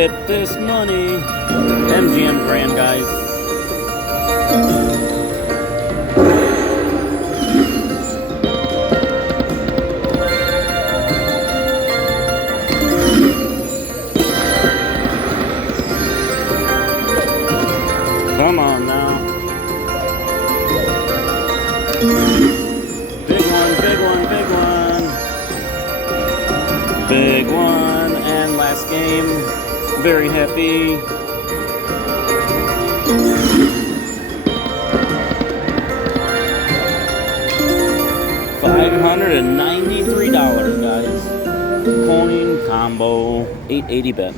Get this money. MGM Grand, guys. Come on now. Big one, big one, big one. Big one. And last game. Very happy. $593, guys. Coin combo 880 bet.